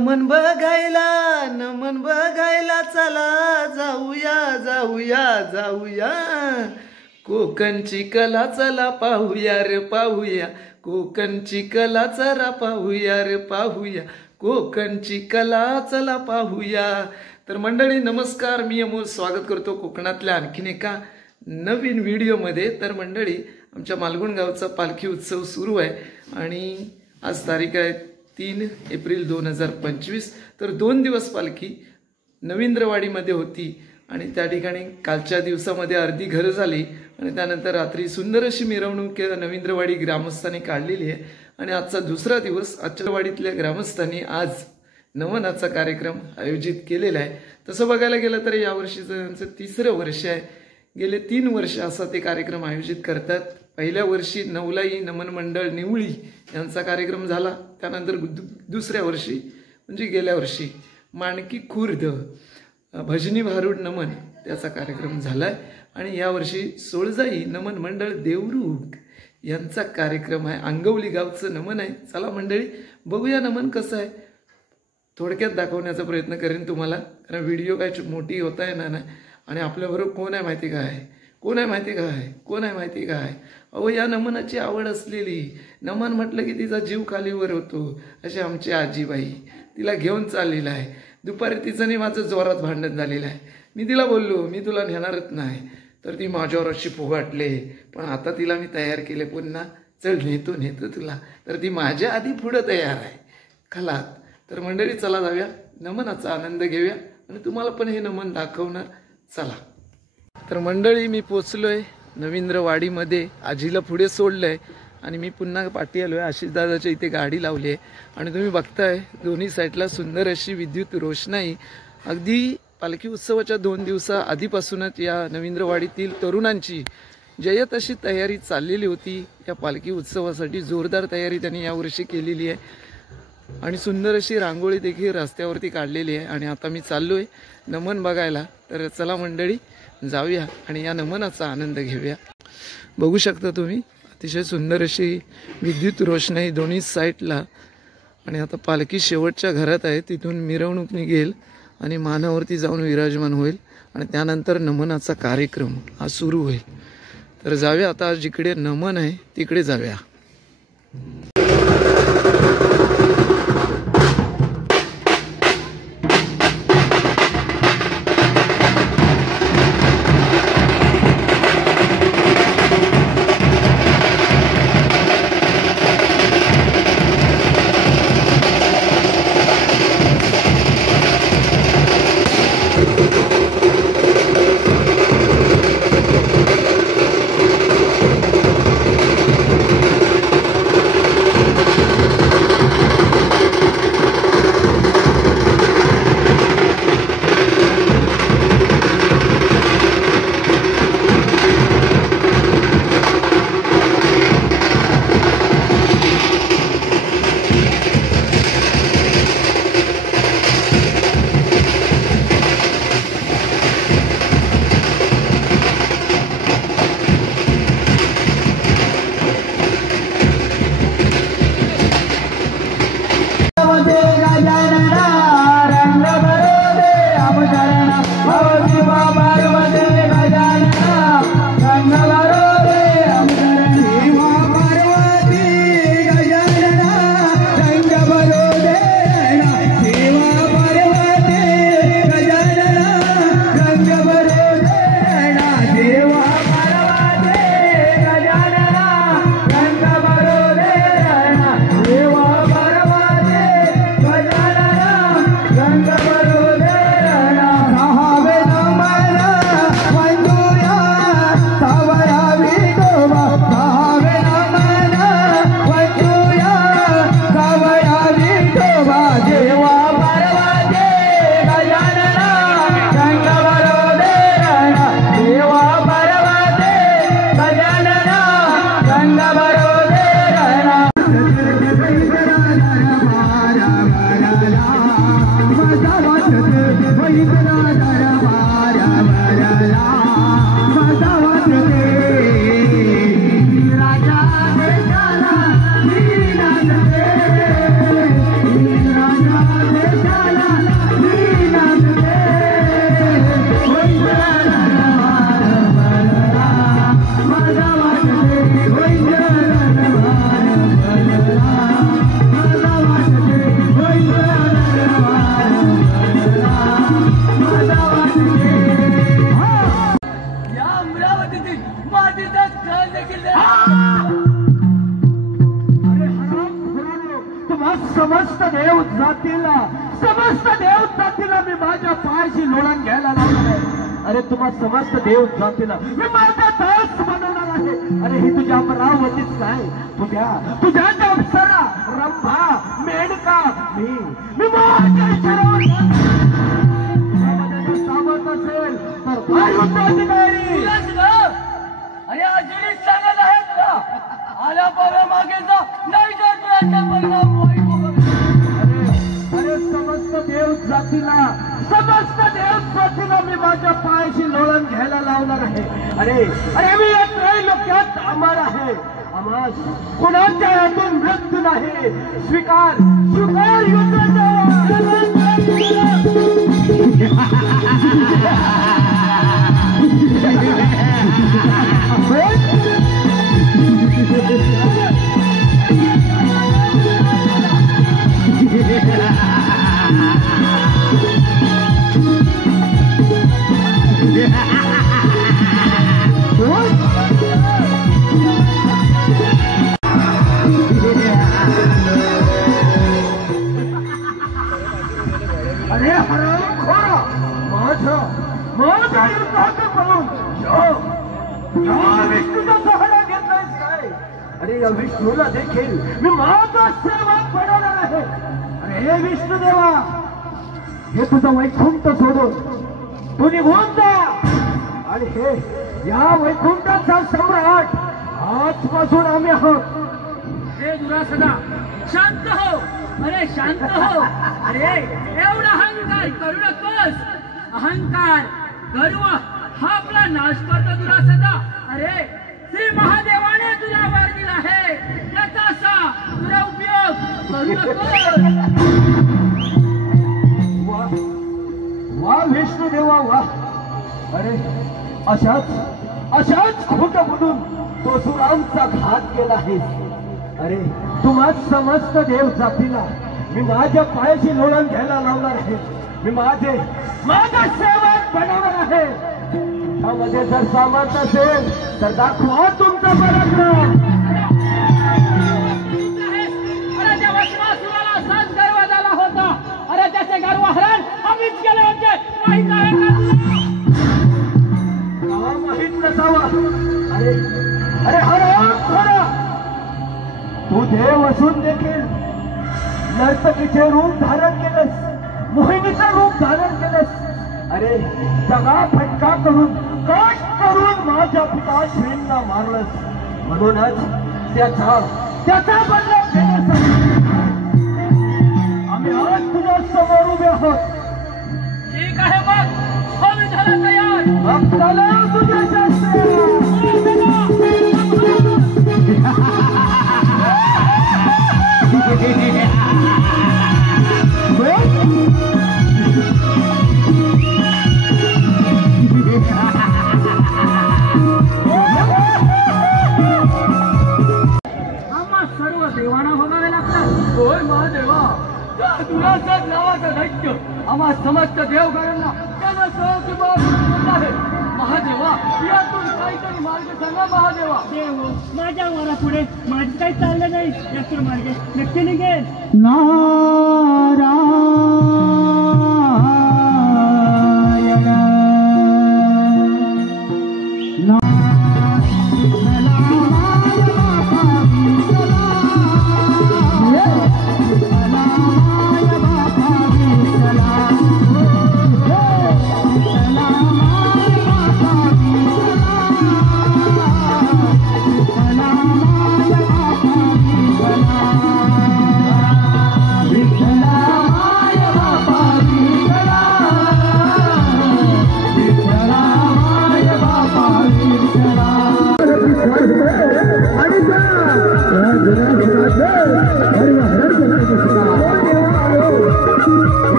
नमन बघायला चला जाऊया जाऊया जाऊया कोकणची कला चला पाहूया रे पाहूया कोकणची कला चला पाहूया रे पाहूया कोकणची कला चला पाहूया। तर मंडळी नमस्कार, मी अमोल स्वागत करतो कोकणातल्या आणखीन एका नवीन व्हिडिओमध्ये। तर मंडळी आमच्या मालगुण गावचा पालखी उत्सव सुरू आहे आणि आज तारीख आहे 3 एप्रिल 2025। तर 2 दिवस पालखी नवींद्रवाडीमध्ये होती आणि त्या ठिकाणी कालच्या दिवसामध्ये अर्धी घरं झाली आणि त्यानंतर रात्री सुंदर अशी मिरवणूक नवींद्रवाडी ग्रामस्थांनी काढलेली आहे आणि आजचा दुसरा दिवस अचलवाडीतल्या ग्रामस्थांनी आज नमनाचा कार्यक्रम आयोजित केलेला आहे। तसं बघायला गेलं तर यावर्षीचं त्यांचं 3रं वर्ष आहे। गेले 3 वर्ष असा ते कार्यक्रम आयोजित करतात। पहिल्या वर्षी नवलाई नमन मंडळ निवळी यांचा कार्यक्रम झाला, त्यानंतर दुसऱ्या वर्षी म्हणजे गेल्या वर्षी माणकी खुर्द भजनी भारूड नमन त्याचा कार्यक्रम झालाय आणि यावर्षी सोळजाई नमन मंडळ देवरुख यांचा कार्यक्रम आहे। अंगवली गावचं नमन आहे। चला मंडळी बघूया नमन कसं आहे, थोडक्यात दाखवण्याचा प्रयत्न करेन तुम्हाला, कारण व्हिडिओ काय मोठी होत आहे ना आणि आपल्याबरोबर कोण आहे माहिती काय, कोण आहे माहिती काय, कोण आहे माहिती काय, अहो या नमनाची आवड असलेली, नमन म्हटलं की तिचा जीव खालीवर होतो अशी आमची आजीबाई, तिला घेऊन चाललेला आहे। दुपारी तिचं आणि माझं जोरात भांडण झालेलं आहे। मी तिला बोललो मी तुला नेणारच नाही, तर ती माझ्यावर अशी फुगाटले, पण आता तिला मी तयार केले पुन्हा, चल नेतो तुला, तर ती माझ्या आधी पुढं तयार आहे खलात। तर मंडळी चला जाऊया नमनाचा आनंद घेऊया आणि तुम्हाला पण हे नमन दाखवणार, चला। तर मंडळी मी पोचलोय नवींद्रवाडीमध्ये, आजीला पुढे सोडलंय आणि मी पुन्हा पाठी आलोय। आशिष दादाच्या इथे गाडी लावली आहे आणि तुम्ही बघताय दोन्ही साईडला सुंदर अशी विद्युत रोषणाई, अगदी पालखी उत्सवाच्या 2 दिवसा आधीपासूनच या नवींद्रवाडीतील तरुणांची जयत अशी तयारी चाललेली होती। या पालखी उत्सवासाठी जोरदार तयारी त्यांनी यावर्षी केलेली आहे आणि सुंदर अशी रांगोळी देखील रस्त्यावरती काढलेली आहे आणि आता मी चाललोय नमन बघायला। तर चला मंडळी जाऊया आणि या नमनाचा आनंद घेऊया। बघू शकता तुम्ही अतिशय सुंदर अशी विद्युत रोषणाई दोन्ही साईडला आणि आता पालखी शेवटच्या घरात आहे, तिथून मिरवणूक निघेल आणि मानावरती जाऊन विराजमान होईल आणि त्यानंतर नमनाचा कार्यक्रम हा सुरू होईल। तर जाऊया आता, जिकडे नमन आहे तिकडे जाऊया। तुम्हा समस्त देव जातीला मी माझ्या पायाशी लोळण घ्यायला लावणार आहे. अरे तुम्हा समस्त देव जातीला मी माझा दास बनवणार आहे. अरे ही तुझ्या अमरावतीच नाही, तुझ्या अप्सरा, रंभा, मेनका, मी माझ्या इशाऱ्यावर सावध असेल तर काय युद्धाची तयारी. अरे अजूनही सांगत आहे तुला आल्या पाव्या मागे जा, नाही तर तुला परिणाम वाईट होईल. अरे समस्त देव जातीला मी माझ्या पायाशी लोळण घ्यायला लावणार आहे. अरे मी या त्रैलोक्यात अमर आहे. आम्हास कुणाच्या हातून मृत्यू नाही. स्वीकार युद्धाचा. अरे हरामखोरा, माझ्या युद्धात पळून विष्णूचा सहारा घेतलायस काय? अरे या विष्णूला देखील मी माझा सेवक बनवणार आहे. अरे हे विष्णुदेवा, हे तुझं वैकुंठ सोडून तू निघून जा. आणि हे या वैकुंठाचा सम्राट आजपासून आम्ही आहोत. हे दुरासदा, शांत हो. अरे शांत हो. अरे एवढा अहंकार करू नकोस. अहंकार, गर्व हा आपला नाश करतो दुरासदा. अरे श्री महादेवाने तुला वर दिला आहे, त्याचा असा तुला उपयोग करू नकोस. वा विष्णुदेवा वा. अरे अशाच खोट बोलून तो सुरांचा घात केला आहेस. अरे तुम्हा समस्त देव जातीला मी माझ्या पायाशी लोळण घ्यायला लावणार आहे. मी माझा सेवक बनवणार आहे. त्यामध्ये जर सामर्थ्य असेल तर दाखवा तुमचा पराक्रम. अरे त्या वसवासुराला असाच गर्व झाला होता. अरे त्याचे गर्व हरण आम्हीच केले होते, माहित आहे का? माहित नसावा. अरे हरामखोरा, तू देव असून देखील नर्तकीचे रूप धारण केलंस, मोहिनीचं रूप धारण केलंस. अरे दगा फटका करून कष्ट करून माझ्या पिताश्रींना मारलंस. म्हणूनच त्याचा बदला घेण्यासाठी आम्ही आज तुझ्या समोर उभे आहोत. ठीक आहे, मग आम्ही झाला तयार. मग चला तुझ्या शास्त्र. आम्हा सर्व देवांना बघावे लागतात. होय महादेवा, त्या दुरासद नावाचा दैत्य आम्हा समस्त देवगणांना त्याला सहज आहे. महादेवा, यातून काहीतरी मार्ग सांगा. महादेवा देव, माझ्या वरापुढे माझं काही चाललं नाही. यातून मार्ग नक्की निघेल.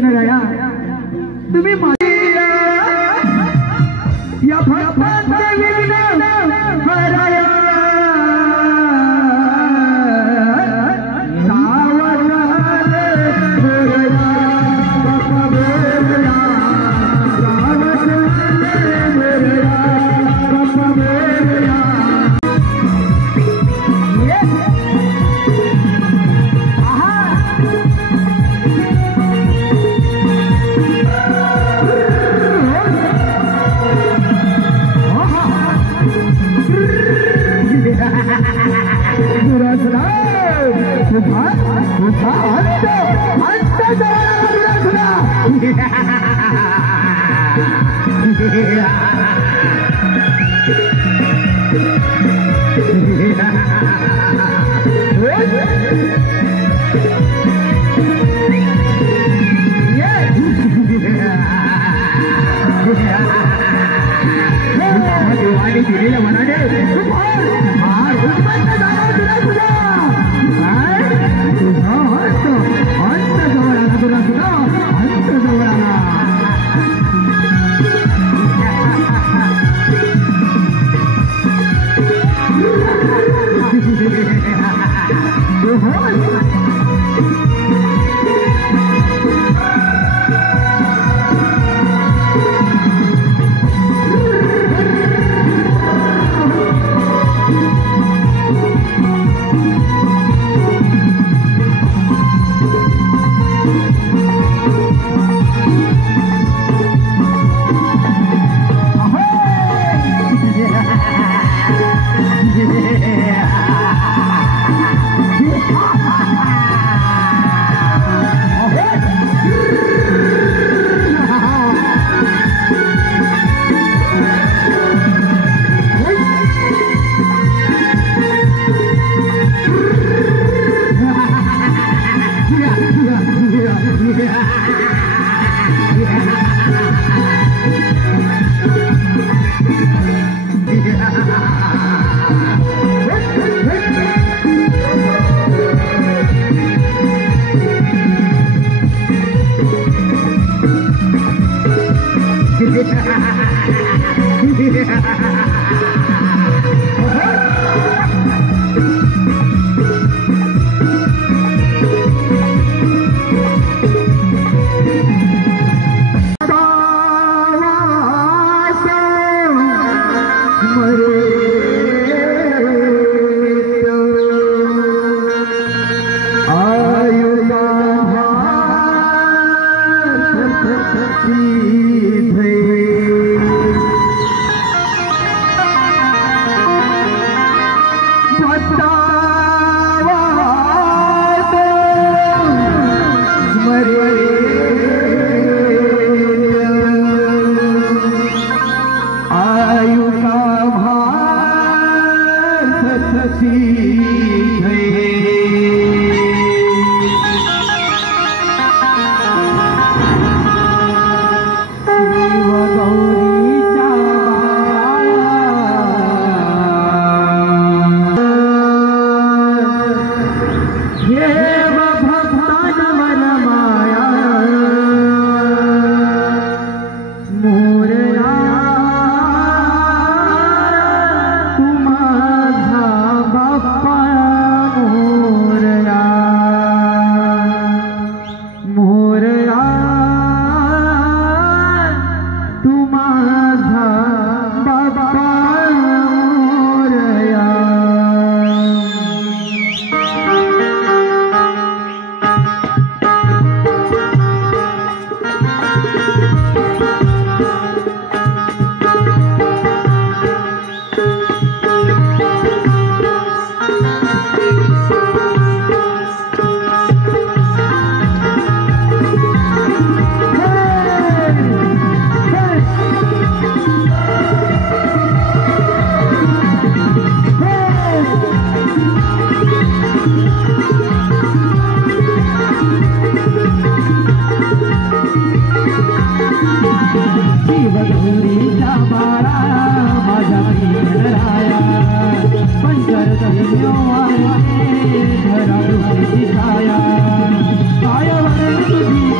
गणराया तुम्ही या भक्तांचे विघ्न हराया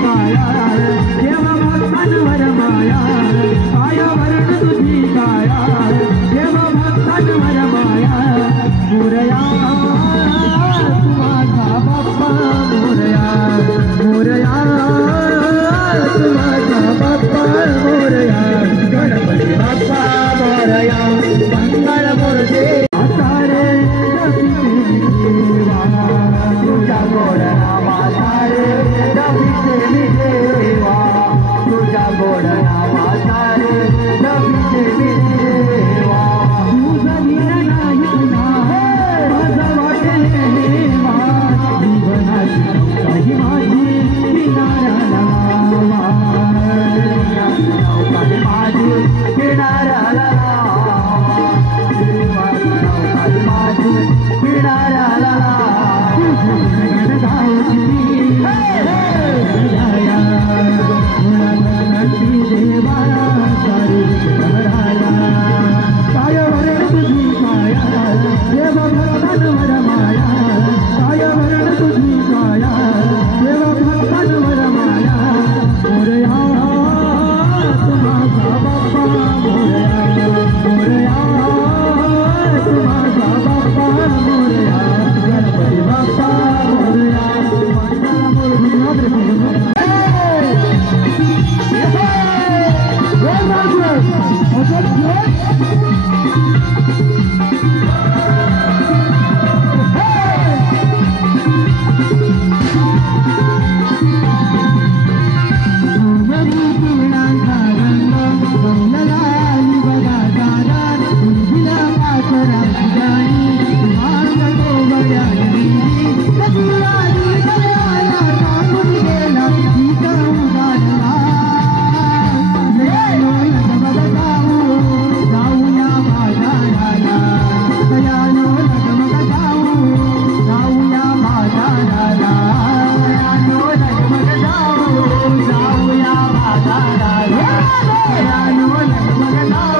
छाया आंदोलन बघ नाव